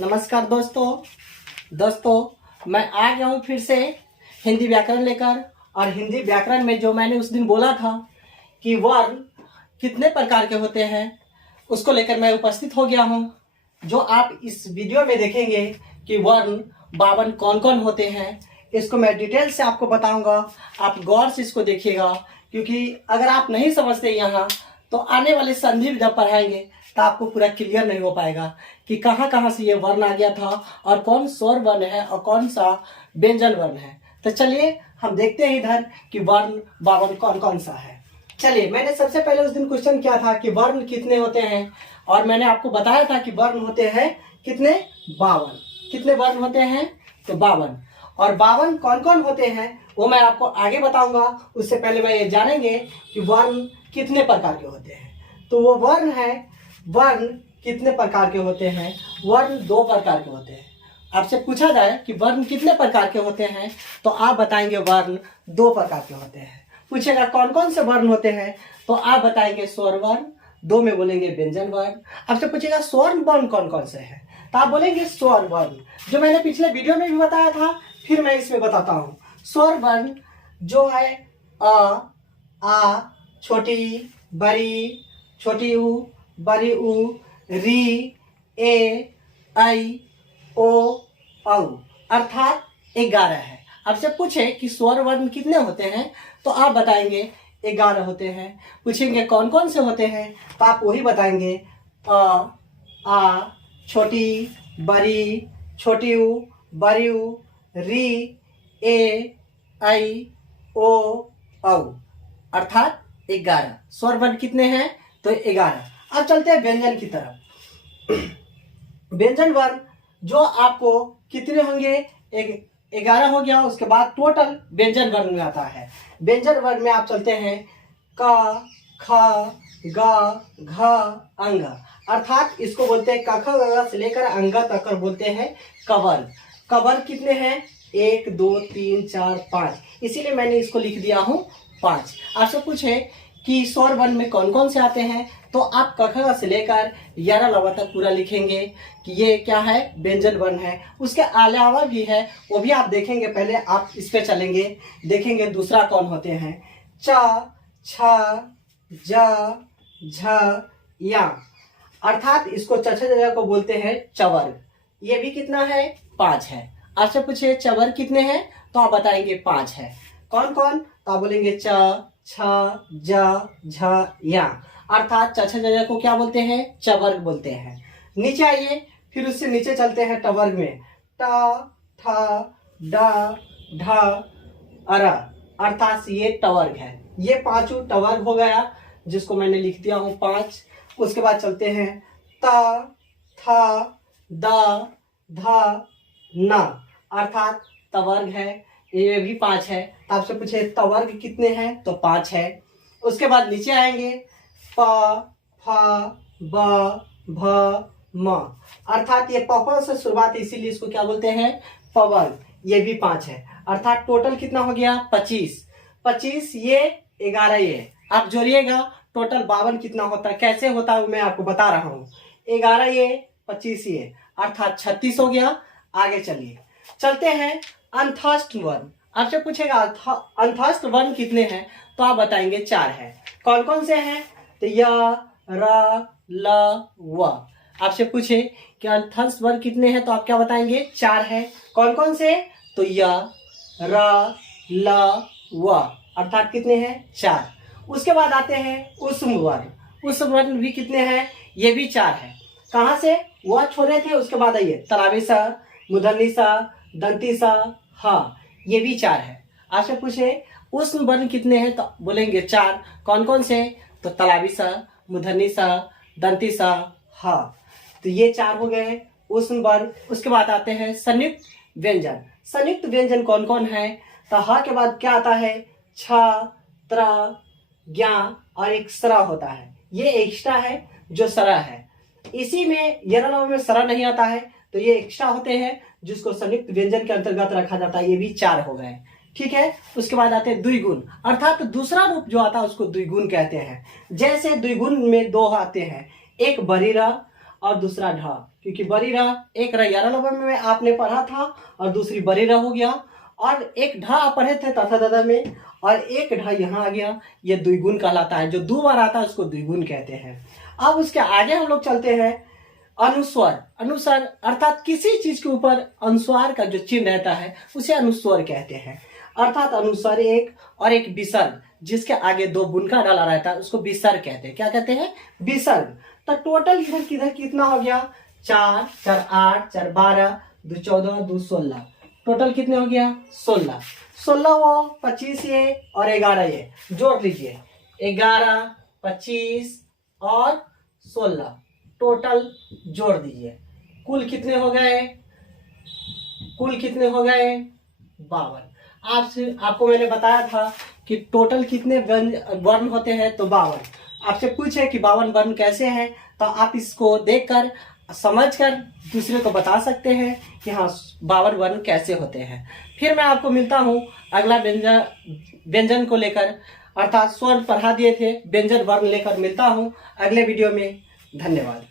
नमस्कार दोस्तों मैं आ गया हूँ फिर से हिंदी व्याकरण लेकर। और हिंदी व्याकरण में जो मैंने उस दिन बोला था कि वर्ण कितने प्रकार के होते हैं उसको लेकर मैं उपस्थित हो गया हूँ। जो आप इस वीडियो में देखेंगे कि वर्ण 52 कौन कौन होते हैं, इसको मैं डिटेल से आपको बताऊंगा। आप गौर से इसको देखिएगा, क्योंकि अगर आप नहीं समझते यहाँ तो आने वाले संधि जब पढ़ाएंगे तो आपको पूरा क्लियर नहीं हो पाएगा कि कहाँ कहाँ से ये वर्ण आ गया था और कौन स्वर वर्ण है और कौन सा व्यंजन वर्ण है। तो चलिए हम देखते हैं इधर कि वर्ण 52 कौन कौन सा है। चलिए, मैंने सबसे पहले उस दिन क्वेश्चन किया था कि वर्ण कितने होते हैं, और मैंने आपको बताया था कि वर्ण होते हैं कितने, 52। कितने वर्ण होते हैं? तो 52। और 52 कौन कौन होते हैं वो मैं आपको आगे बताऊंगा। उससे पहले मैं ये जानेंगे कि वर्ण कितने प्रकार के होते हैं। तो वो वर्ण है, वर्ण कितने प्रकार के होते हैं? वर्ण 2 प्रकार के होते हैं। आपसे पूछा जाए कि वर्ण कितने प्रकार के होते हैं तो आप बताएंगे वर्ण 2 प्रकार के होते हैं। पूछेगा कौन कौन से वर्ण होते हैं तो आप बताएंगे स्वर वर्ण, 2 में बोलेंगे व्यंजन वर्ण। आपसे पूछेगा स्वर वर्ण कौन कौन से हैं तो आप बोलेंगे स्वर वर्ण, जो मैंने पिछले वीडियो में भी बताया था, फिर मैं इसमें बताता हूँ। स्वर वर्ण जो है आ, छोटी, बड़ी, छोटी ऊ, बड़ी ऊ, री, ए, आई, ओ, औ, अर्थात 11 है। आपसे पूछे कि स्वर वर्ण कितने होते हैं तो आप बताएंगे 11 होते हैं। पूछेंगे कौन कौन से होते हैं तो आप वही बताएंगे आ, छोटी, बड़ी, छोटी ऊ, बड़ी ऊ, री, ए, आई, ओ, औ, अर्थात 11। स्वर वर्ण कितने हैं? तो 11। अब चलते हैं व्यंजन की तरफ। व्यंजन वर्ण जो आपको कितने होंगे, 11 हो गया। उसके बाद टोटल व्यंजन वर्ण में आता है। व्यंजन वर्ण में आप चलते हैं क, ख, ग, घ, अंग, अर्थात इसको बोलते हैं क, ख, ग से लेकर अंग तक बोलते हैं कवर्ग। कवर्ग कितने हैं? 1 2 3 4 5, इसीलिए मैंने इसको लिख दिया हूँ 5। आपसे पूछे कि स्वर वर्ण में कौन कौन से आते हैं तो आप क, ख से लेकर 11 लवा तक पूरा लिखेंगे कि ये क्या है, व्यंजन वर्ण है। उसके अलावा भी है, वो भी आप देखेंगे। पहले आप इस पे चलेंगे, देखेंगे दूसरा कौन होते हैं। च, छ, ज, झ, या, अर्थात इसको चछ जगह को बोलते हैं चवर्ग। ये भी कितना है? 5 है। आपसे पूछे चवर्ग कितने हैं तो आप बताएंगे 5 है। कौन कौन तो आप बोलेंगे च, छ, ज, झ, या, अर्थात चछ जगह को क्या बोलते हैं? चवर्ग बोलते हैं। नीचे आइए, फिर उससे नीचे चलते हैं टवर्ग में। ट, ठ, ड, ढ, अर, अर्थात ये टवर्ग है। ये 5 टवर्ग हो गया, जिसको मैंने लिख दिया हूँ 5। उसके बाद चलते हैं त, थ, द, ध, न, अर्थात तवर्ग है। ये भी 5 है। आपसे पूछे तवर्ग कितने हैं तो 5 है। उसके बाद नीचे आएंगे प, फ, ब, भ, म, अर्थात ये प से शुरुआत है, इसीलिए इसको क्या बोलते हैं? पवर्ग। ये भी 5 है। अर्थात टोटल कितना हो गया? 25। 25 ये, 11 ये, आप जोड़िएगा टोटल 52 कितना होता है, कैसे होता है मैं आपको बता रहा हूँ। 11 ये, 25 ये, अर्थात 36 हो गया। आगे चलिए, चलते हैं अंतस्थ वर्ण। आपसे पूछेगा अंतस्थ वर्ण कितने हैं तो आप बताएंगे 4 है। कौन कौन से हैं तो य, र, ल, व। आपसे पूछे कि अंतस्थ वर्ण कितने हैं तो आप क्या बताएंगे? 4 है। कौन कौन से तो य, र, ल, व, अर्थात कितने हैं? 4। उसके बाद आते हैं ऊष्म वर्ण। ऊष्म वर्ण भी कितने हैं? ये भी 4 है। कहाँ से वह छोड़े थे? उसके बाद आइए तरावी सा, मूर्धनी सा, दंती सा, हा, ये भी 4 है। आपसे पूछे ऊष्म वर्ण कितने हैं तो बोलेंगे 4। कौन कौन से तो तलावी सा, मूर्धनी सा, दंती सा, हा, तो ये 4 हो गए ऊष्म वर्ण। उसके बाद आते हैं संयुक्त व्यंजन। संयुक्त व्यंजन कौन कौन है तो हा के बाद क्या आता है? छ, त्र, ज्ञा और एक सरा होता है। ये एक्स्ट्रा है जो सरा है। इसी में यरल में सरा नहीं आता है तो ये एक्स्ट्रा होते हैं, जिसको संयुक्त व्यंजन के अंतर्गत रखा जाता है। ये भी 4 हो गए। ठीक है। उसके बाद आते हैं द्विगुण, अर्थात दूसरा रूप जो आता है उसको द्विगुण कहते हैं। जैसे द्विगुण में 2 आते हैं, एक बरीरा और दूसरा ढ, क्योंकि बड़ी र एक र 11 नंबर में आपने पढ़ा था और दूसरी बड़ी र हो गया, और एक ढ आप पढ़े थे तथा तथा में, और एक ढ यहाँ आ गया। ये द्विगुण कहलाता है, जो 2 बार आता है उसको द्विगुण कहते हैं। अब उसके आगे हम लोग चलते हैं अनुस्वर। अनुस्वर अर्थात किसी चीज के ऊपर अनुस्वार का जो चिन्ह रहता है उसे अनुस्वर कहते हैं। अर्थात अनुस्वर एक और एक विसर्ग, जिसके आगे 2 बुनका डाला रहता है उसको विसर्ग कहते हैं। क्या कहते हैं? विसर्ग। तो टोटल इधर किधर कितना हो गया? 4 4 8 4 12 2 14 2 16, टोटल कितने हो गया? 16। 16 वो 25 ये और 11 ये जोड़ लीजिए, 11 25 और 16 टोटल जोड़ दीजिए, कुल कितने हो गए? कुल कितने हो गए? 52। आपको मैंने बताया था कि टोटल कितने वर्ण होते हैं, तो 52। आपसे पूछे कि 52 वर्ण कैसे हैं, तो आप इसको देखकर समझकर दूसरे को बता सकते हैं कि हाँ 52 वर्ण कैसे होते हैं। फिर मैं आपको मिलता हूँ अगला व्यंजन को लेकर, अर्थात स्वर्ण पढ़ा दिए थे, व्यंजन वर्ण लेकर मिलता हूँ अगले वीडियो में। धन्यवाद।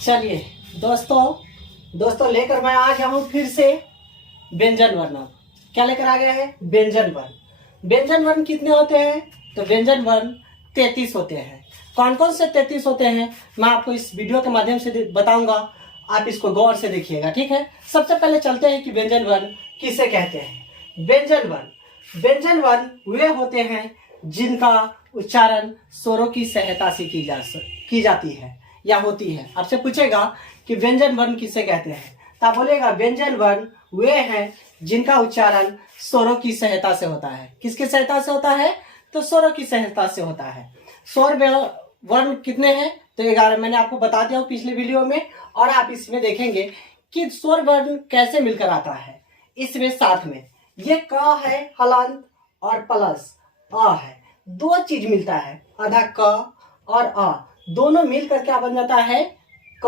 चलिए दोस्तों लेकर मैं आ गया हूँ फिर से व्यंजन वर्ण। क्या लेकर आ गया है? व्यंजन वर्ण। व्यंजन वर्ण कितने होते हैं? तो व्यंजन वर्ण 33 होते हैं। कौन कौन से 33 होते हैं मैं आपको इस वीडियो के माध्यम से बताऊंगा, आप इसको गौर से देखिएगा, ठीक है। सबसे पहले चलते हैं कि व्यंजन वर्ण किसे कहते हैं। व्यंजन वर्ण वे होते हैं जिनका उच्चारण स्वरों की सहायता से की जाती है या होती है। आपसे पूछेगा कि व्यंजन वर्ण किसे कहते हैं, तो आप बोलेगा व्यंजन वर्ण वे हैं जिनका उच्चारण स्वरों की सहायता से होता है। किसकी सहायता से होता है? तो स्वरों की सहायता से होता है। स्वर वर्ण कितने हैं? तो 11 मैंने आपको बता दिया हूँ पिछले वीडियो में, और आप इसमें देखेंगे कि स्वर वर्ण कैसे मिलकर आता है। इसमें साथ में ये क है हलंत और प्लस अ है, 2 चीज मिलता है, आधा क और अ, दोनों मिलकर क्या बन जाता है? क।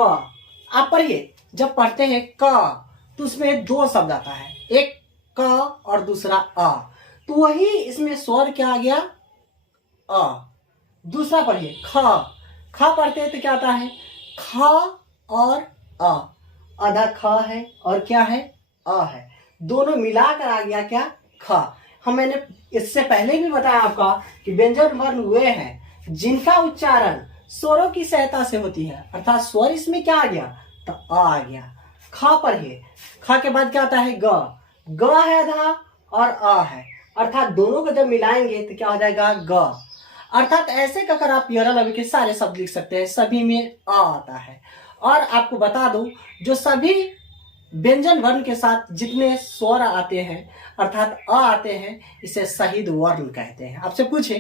आप पढ़िए, जब पढ़ते हैं क तो उसमें 2 शब्द आता है, एक क और दूसरा अ, तो वही इसमें स्वर क्या आ गया? अ। दूसरा पढ़िए ख पढ़ते हैं तो क्या आता है? ख और अ, आधा ख है और क्या है? अ है, दोनों मिलाकर आ गया क्या? ख। मैंने इससे पहले भी बताया आपका कि व्यंजन वर्ण वे हैं जिनका उच्चारण स्वरों की सहायता से होती है, अर्थात स्वर इसमें क्या आ गया? तो अ आ गया। ख पढ़िए, ख के बाद क्या आता है? ग है आधा और अ है, अर्थात दोनों को जब मिलाएंगे तो क्या हो जाएगा? ग। अर्थात ऐसे कर आप यरल के सारे शब्द लिख सकते हैं, सभी में अ आता है। और आपको बता दूं, जो सभी व्यंजन वर्ण के साथ जितने स्वर आते हैं अर्थात अ आते हैं, इसे शहीद वर्ण कहते हैं। आपसे पूछे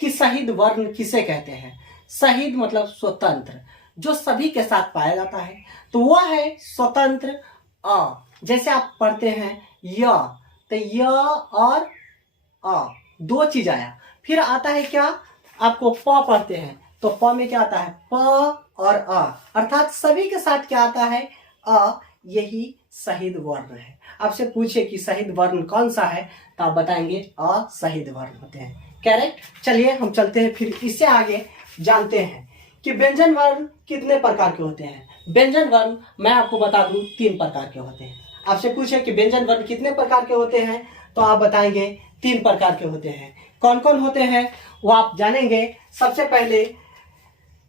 कि शहीद वर्ण किसे कहते हैं? शहीद मतलब स्वतंत्र, जो सभी के साथ पाया जाता है, तो वह है स्वतंत्र अ। जैसे आप पढ़ते हैं य, तो य और अ 2 चीज आया। फिर आता है क्या? आपको प पढ़ते हैं तो प में क्या आता है? प और अ, अर्थात सभी के साथ क्या आता है? अ। यही शहीद वर्ण है। आपसे पूछे कि शहीद वर्ण कौन सा है, तो आप बताएंगे अ शहीद वर्ण होते हैं। करेक्ट। चलिए हम चलते हैं फिर इससे आगे जानते हैं कि व्यंजन वर्ण कितने प्रकार के होते हैं। व्यंजन वर्ण मैं आपको बता दूं 3 प्रकार के होते हैं। आपसे पूछे कि व्यंजन वर्ण कितने प्रकार के होते हैं, तो आप बताएंगे 3 प्रकार के होते हैं। कौन कौन होते हैं वो आप जानेंगे। सबसे पहले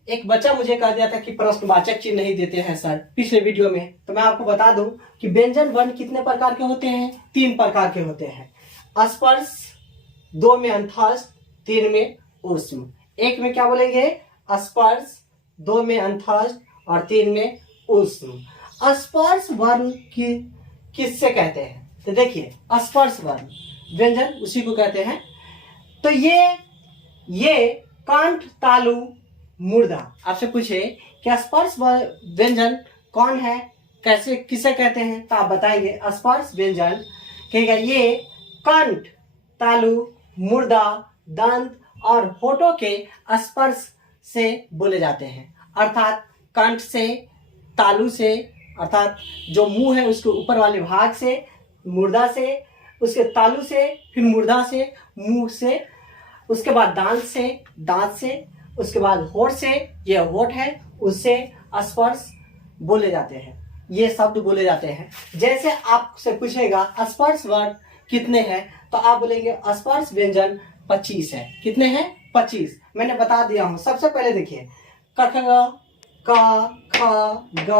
एक बच्चा मुझे कह दिया था कि प्रश्नवाचक चिन्ह नहीं देते हैं सर पिछले वीडियो में, तो मैं आपको बता दूं कि व्यंजन वर्ण कितने प्रकार के होते हैं? 3 प्रकार के होते हैं। स्पर्श, 2 में अंतस्थ, 3 में ऊष्म। एक में क्या बोलेंगे? स्पर्श, 2 में अंतस्थ और 3 में ऊष्म। स्पर्श वर्ण किससे कहते हैं? तो देखिए, स्पर्श वर्ण व्यंजन उसी को कहते हैं। तो ये कंठ, तालु, मूर्धा। आपसे पूछे कि स्पर्श व्यंजन कौन है, कैसे किसे कहते हैं, तो आप बताएंगे स्पर्श व्यंजन कहेगा ये कंठ, तालु, मूर्धा, दंत और होठों के स्पर्श से बोले जाते हैं। अर्थात कंठ से, तालु से अर्थात जो मुंह है उसके ऊपर वाले भाग से, मूर्धा से, उसके तालु से, फिर मूर्धा से, मुंह से, उसके बाद दांत से उसके बाद होठ से, ये होठ है, उससे स्पर्श बोले जाते हैं, ये शब्द बोले जाते हैं। जैसे आपसे पूछेगा स्पर्श वर्ण कितने हैं, तो आप बोलेंगे स्पर्श व्यंजन 25 है। कितने हैं? 25। मैंने बता दिया हूं। सबसे पहले देखिए क ख ग ख ग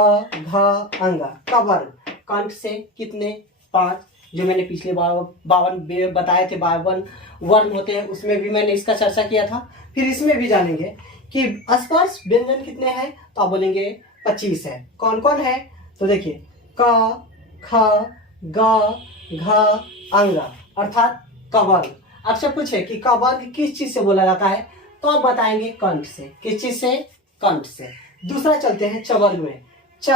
घ अंग का वर्ग कंठ से कितने? 5। जो मैंने पिछले 52 बताए थे 52 वर्ण होते हैं, उसमें भी मैंने इसका चर्चा किया था। फिर इसमें भी जानेंगे कि स्पर्श व्यंजन कितने हैं, तो आप बोलेंगे 25 है। कौन कौन है? तो देखिए क ख ग घ अंग अर्थात क वर्ग। आपसे पूछे कि क वर्ग किस चीज से बोला जाता है, तो आप बताएंगे कंठ से। किस चीज से? कंठ से। दूसरा चलते हैं च वर्ग में। च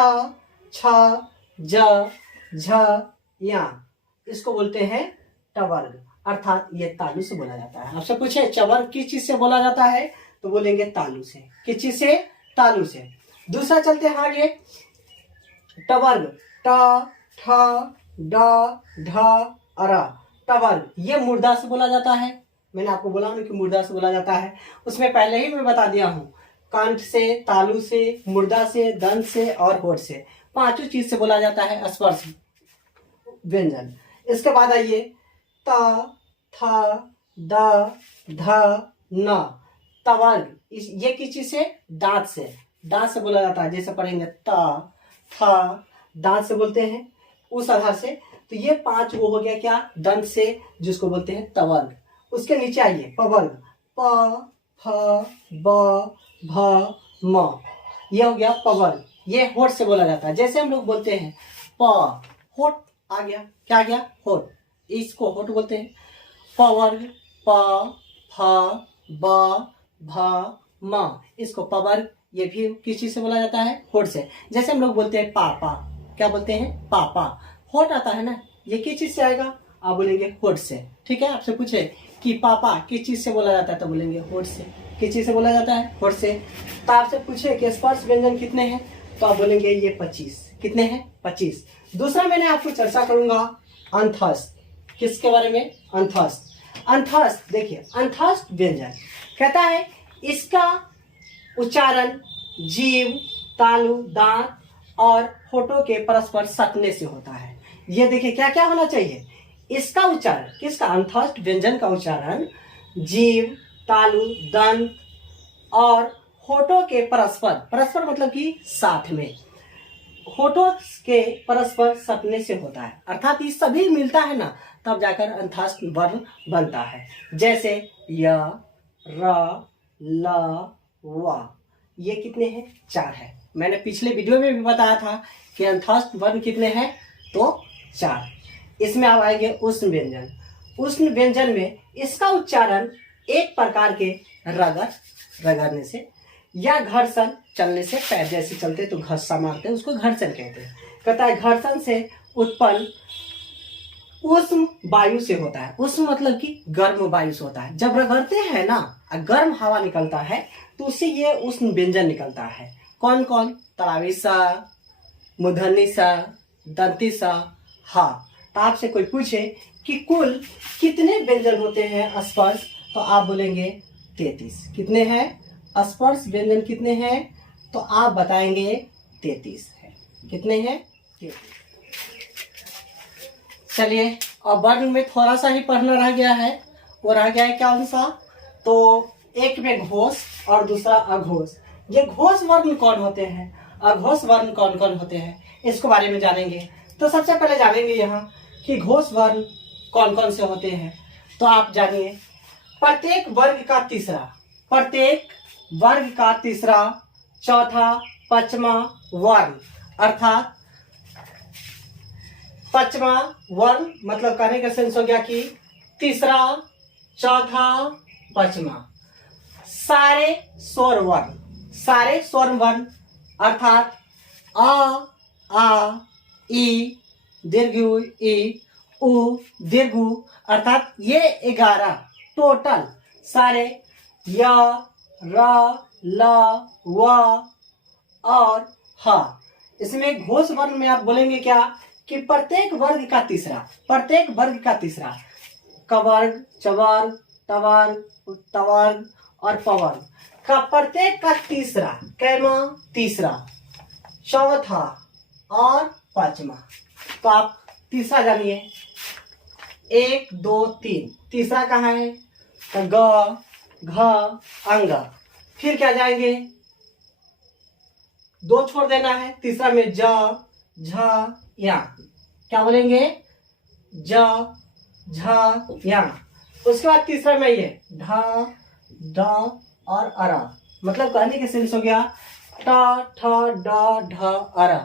छ ज झ या, इसको बोलते हैं टवर्ग, अर्थात ये तालु से बोला जाता है। आपसे पूछे चवर्ग किस चीज से बोला जाता है, तो बोलेंगे तालु से। किस चीज से? तालु से। दूसरा चलते हैं आगे टवर्ग। ट ठ ड ढ अर टवर्ग, ये मुर्दा से बोला जाता है। मैंने आपको बोला ना कि मुर्दा से बोला जाता है, उसमें पहले ही मैं बता दिया हूं। कंठ से, तालु से, मुर्दा से, दंत से और होठ से, पांचों चीज से बोला जाता है स्पर्श व्यंजन। इसके बाद आइए त थ द ध न तवर्ग, ये किस चीज से? दांत से। दांत से बोला जाता है। जैसे पढ़ेंगे त थ, दांत से बोलते हैं उस आधार से। तो ये 5 वो हो गया क्या? दंत से, जिसको बोलते हैं तवर्ग। उसके नीचे आइए पवर्ग। प फ ब भ म, यह हो गया पवर्ग। ये होठ से बोला जाता है। जैसे हम लोग बोलते हैं प, होठ आ गया। क्या आ गया? होठ, इसको होठ बोलते हैं। पवर्ग प फ ब भ म, इसको पवर्ग, ये भी किस चीज से बोला जाता है? होठ से। जैसे हम लोग बोलते हैं पापा, क्या बोलते हैं? पापा, होठ आता है ना, ये किस चीज से आएगा? आप बोलेंगे होठ से। ठीक है। आपसे पूछे कि पापा किस चीज से बोला जाता है, तो बोलेंगे होठ से। किस चीज से बोला जाता है? होठ से। तो आपसे पूछे कि स्पर्श व्यंजन कितने हैं, तो आप बोलेंगे ये 25। कितने हैं? 25। दूसरा मैंने आपको चर्चा करूंगा अंतस्थ। किसके बारे में? अंतस्थ। अंतस्थ देखिए, अंतस्थ व्यंजन कहता है इसका उच्चारण जीभ, तालु, दांत और होठों के परस्पर सटने से होता है। ये देखिए क्या क्या होना चाहिए इसका उच्चारण। किसका? अंतस्थ व्यंजन का उच्चारण जीभ, तालु, दंत और होठों के परस्पर, परस्पर मतलब कि साथ में, होठों के परस्पर सटने से होता है। अर्थात ये सभी मिलता है ना, तब जाकर अंतस्थ वर्ण बनता है। जैसे य, र, ल, व, ये कितने हैं? 4 है। मैंने पिछले वीडियो में भी बताया था कि अंतस्थ वर्ण कितने हैं, तो 4। इसमें अब आएंगे उष्ण व्यंजन। उष्ण व्यंजन में इसका उच्चारण एक प्रकार के रगड़ने से या घर्षण, चलने से, पैर जैसे चलते तो घस्सा मारते हैं, उसको घर्षण कहते हैं। कहता है घर्षण से उत्पन्न उष्ण वायु से होता है। उष्ण मतलब कि गर्म वायु से होता है। जब रगड़ते हैं ना, गर्म हवा निकलता है, तो उससे ये उष्ण व्यंजन निकलता है। कौन कौन? तरावी सा, मूर्धन्य सा, दंती सा, हा। तो आपसे कोई पूछे कि कुल कितने व्यंजन होते हैं स्पर्श, तो आप बोलेंगे 33। कितने हैं? स्पर्श व्यंजन कितने हैं, तो आप बताएंगे 33 है। कितने हैं? 33। चलिए अब वर्ण में थोड़ा सा ही पढ़ना रह गया है। वो रह गया है क्या सा? तो एक में घोष और दूसरा अघोष। ये घोष वर्ण कौन होते हैं, अघोष वर्ण कौन कौन होते हैं, इसके बारे में जानेंगे। तो सबसे पहले जानेंगे यहाँ कि घोष वर्ण कौन कौन से होते हैं। तो आप जानिए प्रत्येक वर्ग का तीसरा, प्रत्येक वर्ग का तीसरा, चौथा, पांचवा वर्ण, अर्थात पांचवा वर्ण मतलब कहने का सेंस हो गया कि तीसरा, चौथा, पांचवा सारे स्वर वर्ण, सारे स्वर वर्ण अर्थात आ, ई, दीर्घ ई, उ, दीर्घ उ, अर्थात ये 11 टोटल सारे य, र, ल, व और ह। इसमें घोष वर्ण में आप बोलेंगे क्या कि प्रत्येक वर्ग का तीसरा, प्रत्येक वर्ग का तीसरा, कवर्ग, चवर्ग, तवर्ग, तवर्ग और पवर्ग, का प्रत्येक का तीसरा, कैमा तीसरा, चौथा और पांचवा। तो आप तीसरा जानिए, 1 2 3, तीसरा कहाँ है? तो ग घ अंग। फिर क्या जाएंगे? 2 छोड़ देना है, तीसरा में ज झ या, क्या बोलेंगे? ज झ या। उसके बाद तीसरा में ये ढ ड और अर, मतलब कहने के सेंस हो गया ट ठ ड ढ अर।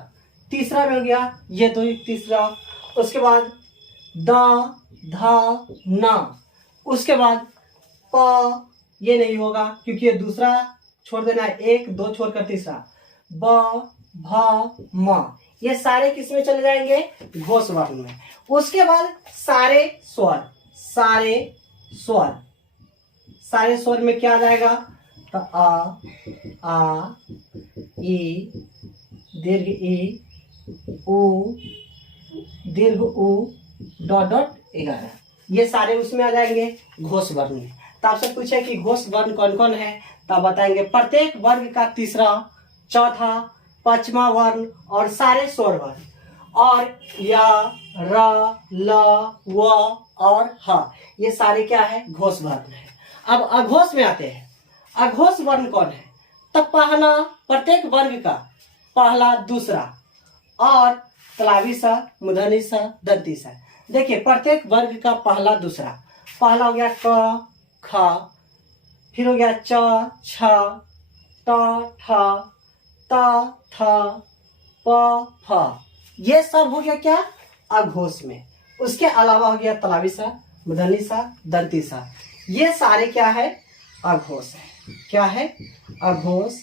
तीसरा में हो गया ये दो, तीसरा। उसके बाद द ध न। उसके बाद प, ये नहीं होगा क्योंकि ये दूसरा छोड़ देना है, 1 2 छोड़कर तीसरा। ब भ म, ये सारे किस में चले जाएंगे? घोष वर्ण में। उसके बाद सारे स्वर, सारे स्वर, सारे स्वर में क्या आ जाएगा? तो आ ई, दीर्घ ई, उ, दीर्घ उ, डॉट डॉट 11, ये सारे उसमें आ जाएंगे घोष वर्ण में। तो आपसे पूछे कि घोष वर्ण कौन कौन है, तो आप बताएंगे प्रत्येक वर्ग का तीसरा, चौथा, पांचवा वर्ण और सारे स्वर वर्ण, और या, र, ल, व और ह, ये सारे क्या है? घोष वर्ण है। अब अघोष में आते हैं। अघोष वर्ण कौन है? तो पहला, प्रत्येक वर्ग का पहला, दूसरा और तलावी सा, मूर्धनी सा, दंती सा। देखिए प्रत्येक वर्ग का पहला, दूसरा। पहला हो गया क ख, फिर हो गया च छ, ट ठ, त थ, प फ, ये सब हो गया क्या? अघोष में। उसके अलावा हो गया तलावी सा, मूर्धनी सा, दंती सा, ये सारे क्या है? अघोष है। क्या है? अघोष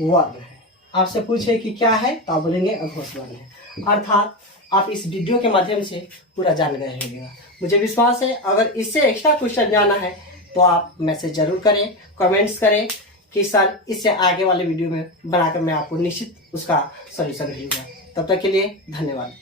वर्ण है। आपसे पूछे कि क्या है, तो आप बोलेंगे अघोष वर्ण है। अर्थात आप इस वीडियो के माध्यम से पूरा जान गए होंगे। मुझे विश्वास है अगर इससे एक्स्ट्रा क्वेश्चन जाना है तो आप मैसेज जरूर करें, कमेंट्स करें कि सर इससे आगे वाले वीडियो में बनाकर मैं आपको निश्चित उसका सॉल्यूशन दूंगा। तब तक के लिए धन्यवाद।